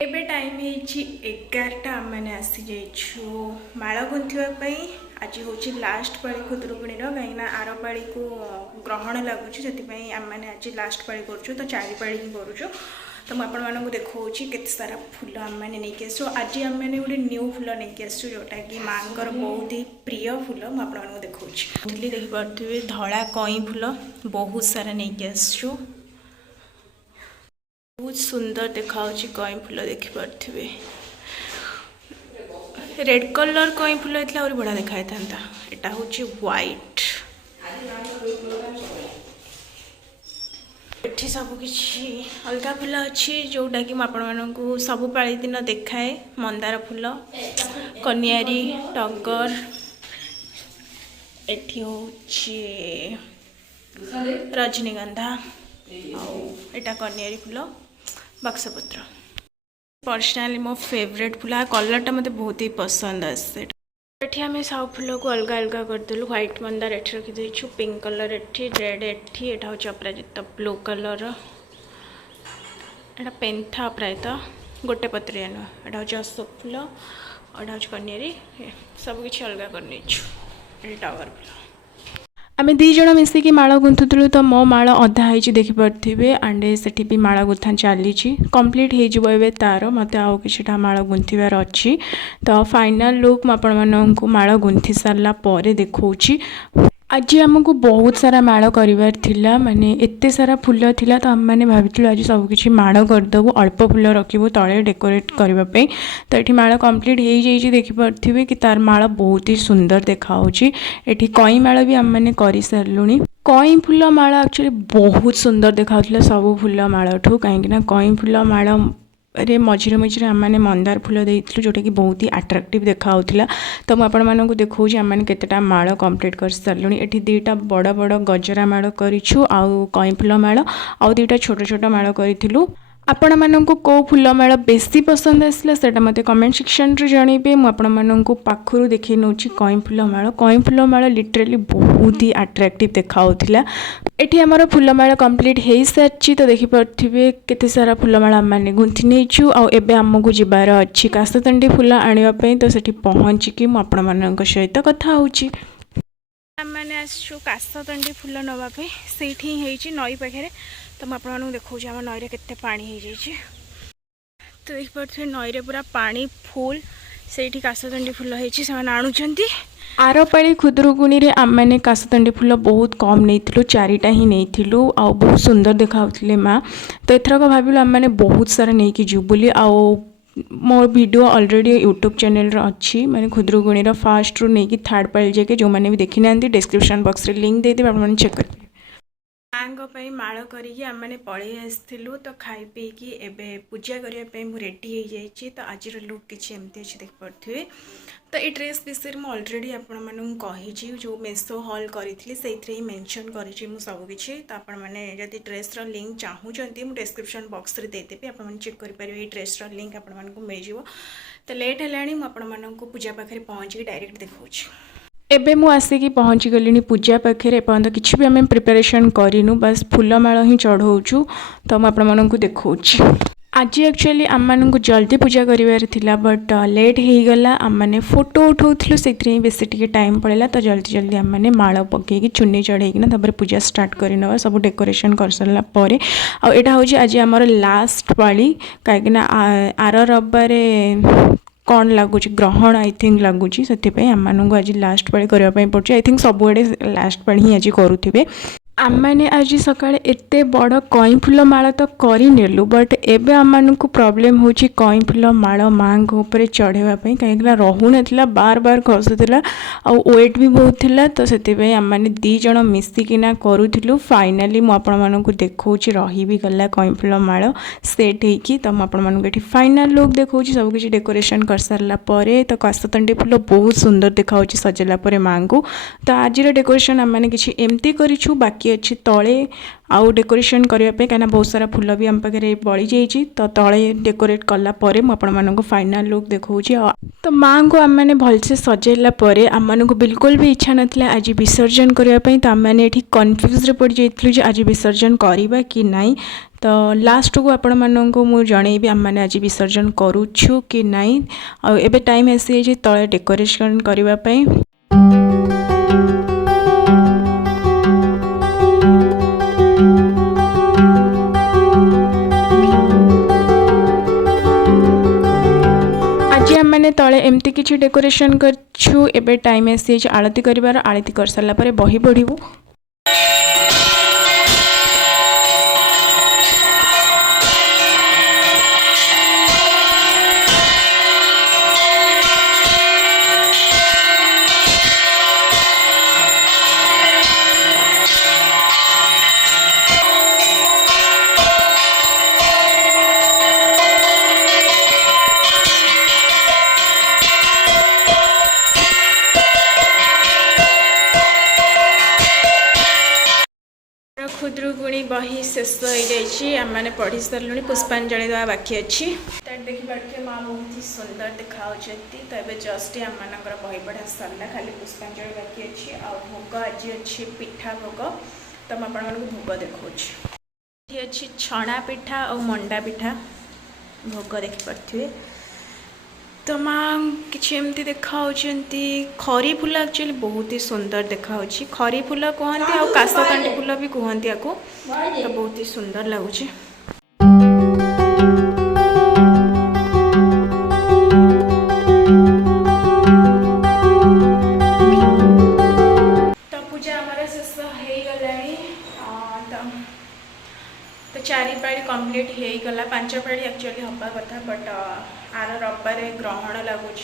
एबे टाइम है 11टा आम मैंने आसी जाइछु माଳ गुंथवाई। आज हूँ लास्ट पाड़ी खुदुरुकुणीर कहीं आर पाड़ी को ग्रहण लगुच से आम मैंने आज लास्ट पाड़ी करूँ तो 4 पाड़ी ही करूँ। तो मुझे देखा केते सारा फूल आम मैंने नहीं आसु। आज आम मैंने गोटे न्यू फूल नहीं आसु जोटा कि माँ बहुत ही प्रिय फूल मुझे देखा देखिपे धड़ा कई फूल बहुत सारा नहीं आसु। बहुत सुंदर देखा कई फूल देखिपे रेड कलर कई फूल होता और बढ़िया देखा था। यहाँ हूँ व्हाइट एठी सबकि अलग फूल अच्छी जोटा कि आपको सब पाली दिन देखाए। मंदार फूल कनियारी टगर एठी हूँ रजनीगंधा आटा कनियारी फूल बक्सपत्र। पर्सनाली मो फेवरेट फूल कलरटा मत बहुत ही पसंद आसे। ये आम सब फूल को अलग अलग करदेलु। व्हाइट मंदार एठी रखीदेछु, पिंक कलर एठी, रेड एठी, एटा हूँ अपराजित ब्लू कलर, एटा पेंथा अपराजित गोटे पत्रिया नुह, एटा हूँ अशोक फूल, एटा हूँ कनियारी सबकि अलग कर टावर फूल। आम दी जन मिसिकी माळ गुंथुलु तो मो माळ अधा है देखिपे एंड से भी माळ गुंथा चली कंप्लीट हो तार मत आउ किछटा माळ गुंथार अच्छी। तो फाइनल लुक मुझे माळ गुंथि सारा देखा। आज आमको बहुत सारा माळ करार थिला, माने एते सारा फूल थिला तो आम मैंने भाभी आज सबकि माळ करदेबू, अल्प फूल रखू तले डेकोरेट करने। तो ये माळ कंप्लीट हो जाइए देखिपे कि तार माळ बहुत ही सुंदर देखा। ये कई माळ भी आम मैंने कर सारूँ। कई फूल माळ एक्चुअली बहुत सुंदर देखा सब फूल माळ ठू कहीं कई फूल माळ अरे मझे मझे आम मैंने मंदार फूल देइथिलु जोटा कि बहुत ही अट्राक्टिव देखा। तो मुझे देखा आम मैंने केतेटा माळ कंप्लीट कर सारूँ। ये दुईटा बड़ बड़ गजरा माळ करूँ आउ कई फूल माळ आउ दुईटा छोट छोट माळ करूँ। आपण मानक को फूल माळ बेसी पसंद आसला सेटा मते कमेंट सेक्शन रे जणेबे। मु आपण मानक पाखरु देखि नउची कई फूल माळ लिटरली बहुत ही अट्राक्टिव देखाउथिला। एठी हमर फूल माळ कंप्लीट हेई सारची। तो देखि परथिबे केते सारा फूल माळ हम माने गुंथि नेचु आ एबे हमकु जिबार अछि कासतंडी फूल आनिबा पई। तो सेठी पहुंची कि मु आपण मानक सहित कथा होउची। मैंने आसु कासतंडी फूल नवा पे सेठी हेची नई पाखे। तो मुझे आपको देखा आम नई के पानी हो जाए। तो देखिए नई रे पूरा पानी फुल से कासतंडी फूल होती से आणुंट। आर पाड़ी खुदुरुकुणी रे आम मैंने कासतंडी फूल बहुत कम नहीं, 4टा ही नहीं आ बहुत सुंदर देखा माँ। तो एथरक भाविलु आम मैंने बहुत सारा नहीं कि जीव बोली। मो वीडियो ऑलरेडी यूट्यूब चैनल अच्छी माने खुदुरुकुणी फास्ट रू नहीं थर्ड पाली जाके जो मैंने भी देखी ना डिस्क्रिप्शन बॉक्स रे लिंक दे देबे, आप चेक कर। माँ माळ करिकी आम मैंने पलि आसलु। तो खाई पीकी एबे पूजा करने रेडी हो जाइए। तो आज लुक किसी एमती अच्छे देखिपे। तो ये ड्रेस विषय में अलरेडी आपड़ी जो मेसो हॉल करी से मेंशन करी सबकि। तो आपने ड्रेस लिंक चाहूँगी मुझे डिस्क्रिप्शन बॉक्स रे देदेवी, आप चेक करेंगे। ड्रेस लिंक आपको मिल जाव। तो लेट है मुझे पूजा पाखे पहुँची डायरेक्ट देखा। एबे मु आसिकी पहुँची गली पूजा पाखे। एपर्तंत किसी भी आम प्रिपेरेसन करूँ, बस फूल माळ ही चढ़ाऊँ। तो मुझे देखा आज एक्चुअली आम मानक जल्दी पूजा करार थिला बट लेट हो गला। आम मैंने फोटो उठाऊँ से बेसी टी टाइम पड़ेगा। तो जल्दी जल्दी आम मैंने माळ पकईकि चुन्नी चढ़ेकिना पूजा स्टार्ट करना सब डेकोरेशन कर सारा पर। आटा हूँ आज आमर लास्ट पाली कहीं आर रविवार कौन लगुच ग्रहण आई थिंक लगुच से आम मानक आज लास्ट पाली करने पड़े। आई थिंक सबुआड़े लास्ट पाली ही आज करुवे। आम मैंने आज सकाळे एते बड़ कई फूल माळ तो करनेलु बट एबे आम मानक प्रॉब्लम होची कई फूल माळ माँ ऊपर चढ़ाई कहीं रहू ना बार बार खसुला आ वेट भी बहुत थिला। तो से आम मैंने दी जन मिसिकिना करूँ। फाइनाली मुझे देखा रही भी गला कई फूल माळ सेट होगी। तो मुझे फाइनाल लुक देखा सबकि डेकोरेशन कर सारा पर। तो कासतंडी फूल बहुत सुंदर देखा सजेला माँ को। तो आज डेकोरेशन आम मैंने किसी एमती करूँ। बाकी बाकी अच्छी तले आउ डेकोरेशन करने कहीं बहुत सारा फूल भी आम पाखे बड़ी जाइए तो तले डेकोरेट कला मुझे फाइनल लुक देखा तो माँ को आम मैंने भलसे सजेला आम को बिल्कुल भी इच्छा नाला आज विसर्जन करने तो आम मैंने कन्फ्यूज पड़ जाइए आज विसर्जन करवा कि नहीं तो लास्ट को आपण मानू मुझे जनइबी आम मैंने आज विसर्जन करुछु कि नहीं आबे टाइम आसी तले डेकोरेशन करने मैंने तले एमती किसी डेकोरेशन करछु एबे टाइम आसी आरती कर आरती कर सारा पर बही बढ़ू खुदरुकुणी बही शेष हो जाने पढ़ी सारूँ पुष्पांजलि देवा बाकी अच्छी देखिए माँ बहुत ही सुंदर देखा तो ये जस्ट आम मान बही पढ़ा सरला खाली पुष्पांजलि बाकी अच्छी आ भोग आज अच्छी पिठा भोग तो मुझे भोग देखा अच्छी छणा पिठा और मंडा पिठा भोग देखिपे तो माँ किसी एमती देखा खरी फूल एक्चुअली बहुत ही सुंदर देखा खरी फूल कहते और काशकांडी फूल भी कहते या तो बहुत ही सुंदर लगुच तो पूजा आमर शेष हो गला तो 4 पाड़ी कंप्लीट हो गला 5 पाड़ी एक्चुअली हवा कथा बट आर रबार ग्रहण लगुच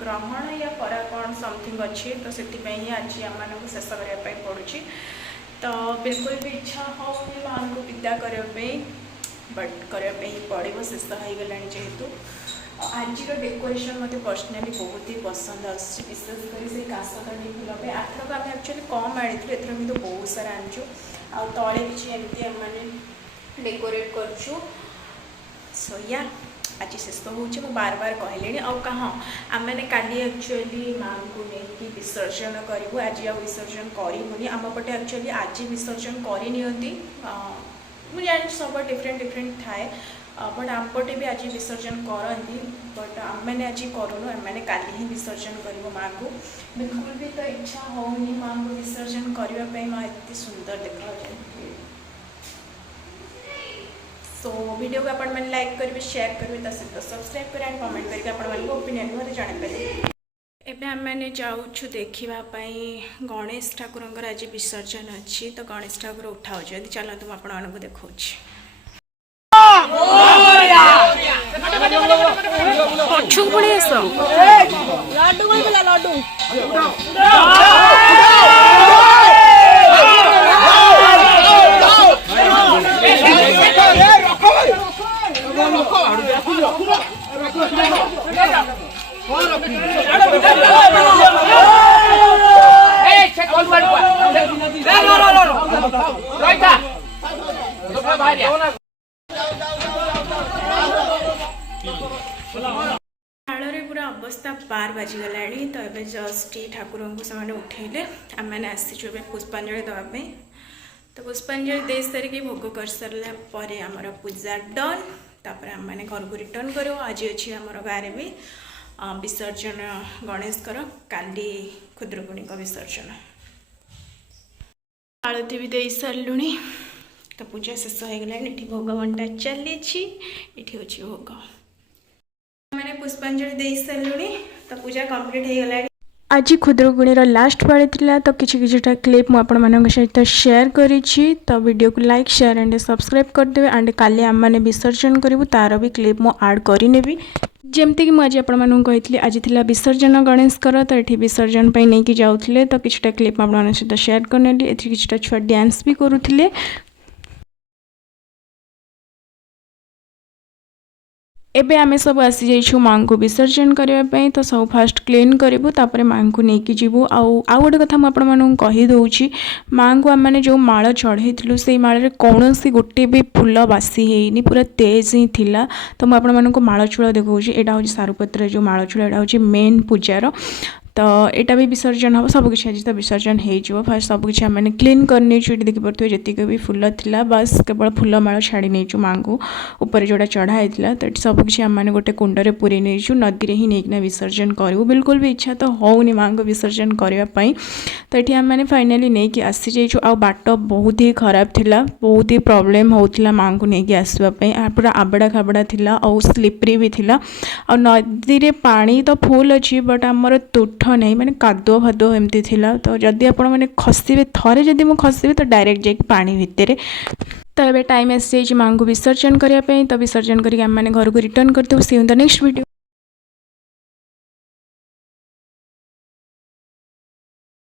ग्रहण या परा कौन समथिंग अच्छी तो से आज आम शेष करने पड़ुची तो बिल्कुल भी इच्छा हो माँ को विदा करने बट करने पड़ो शेष हो गला जेहेतु आज डेकोरेशन मत पर्सनाली बहुत ही पसंद विशेषकर से काशकांडी फूल पे आथरक आम एक्चुअली कम आनी एथर कि बहुत सारा आनीचु आ तले कि एमती आम डेकोरेट करूँ सो या आज शेष हो बार बार कहले हाँ आम मैंने काली एक्चुअली माँ को लेकिन विसर्जन करूँ आज आ विसर्जन करूनी आम पटे एक्चुअली आज विसर्जन करनी मुझे जान सब डिफरेंट थाए बट आम पटे भी आज विसर्जन करती बट आम मैंने आज करूँ आम मैंने काली ही विसर्जन करूँ माँ को बिल्कुल भी तो इच्छा होनी माँ को विसर्जन करने माँ एत सुंदर देखा तो वीडियो को आपण मैंने लाइक करेंगे शेयर करेंगे सहित सब्सक्राइब करें एंड कमेंट करके आपण ओपिनियन मत जानपारे एबे आम मैंने जाऊँ देखापी गणेश ठाकुर आज विसर्जन अच्छी तो गणेश ठाकुर उठा चलते मुझे आपको देखा पछू पुणी पूरा अवस्था 12 बाजिगला तो ये जस्ट ठाकुर को से उठेले आम मैंने आसीचु पुष्पांजलि देवाई तो पुष्पांजलि दे सारिक भोग कर सारापर आमर पूजा डन तापर आम मैंने घर को रिटर्न करूँ आज अच्छी आमर गाँव भी विसर्जन गणेश काली खुदरुकुणी विसर्जन आरती भी दे सारू तो पूजा शेष हो गला भोग बंटा चली ये भोग मैंने पुष्पांजलि दे सारू तो पूजा कंप्लीट हो गला आज खुदरुकुणी लास्ट पाड़ी थी तो किछटा क्लिप मुझे सहित शेयर करी तो वीडियो को लाइक शेयर एंड सब्सक्राइब करदे एंड काली आम मैंने विसर्जन करूँ तार भी क्लिप मु ऐड करनेबी जमती कि मुझे आपको आज थी विसर्जन गणेश तो ये विसर्जन पर नहीं कि जाऊे तो किछटा क्लिप आप सहित शेयर करनेली ए किछटा छुआ डांस भी करुले एबे आमे सब आसी जाइछु माँ को विसर्जन करने तो सब फास्ट क्लीन करूँ तापर माँ को लेकिन जीवु आउ गोटे कथा मुझे कहीदे माँ को आम मैंने जो माल चढ़ई से माल कौन सी गोटे भी फूल बासी है पूरा तेज ही थिला। तो मुझे माल चूल देखा यहाँ हूँ सारुपत्र जो माल चूल यहाँ हूँ मेन पूजार तो यहाँ भी विसर्जन हम सबकि आज तो विसर्जन हो फास्ट सबकि आम क्लीन करनी ये देखिपे जी भी फूल थिला बस केवल फूल माल छाड़ी नहीं माँ को ऊपर जोड़ा चढ़ाई तो ये सबकि आम मैंने गोटे कुंडे पूरे नहीं नदी में ही नहीं विसर्जन करूँ बिल्कुल भी इच्छा तो होनी माँ को विसर्जन करने तो ये आम मैंने फाइनाली नहीं कि आसी जाइए आ बाट बहुत ही खराब थिला बहुत ही प्रोब्लेम होता माँ को लेकिन आसवाई पूरा आबड़ा खाबड़ा थिला और स्लीपरी भी थिला और नदी रे पानी तो फुल अच्छी बट आमर तुठ नहीं माने कादुआ फादुआ एमती थिला। तो जदि आपण मैंने खसबे थरे जदि मु खसबी तो डायरेक्ट जाकि पानी भितर तो ये टाइम आसी माँ को विसर्जन करने तो विसर्जन करके आम मैंने घर को रिटर्न करते सी इन द नेक्स्ट वीडियो।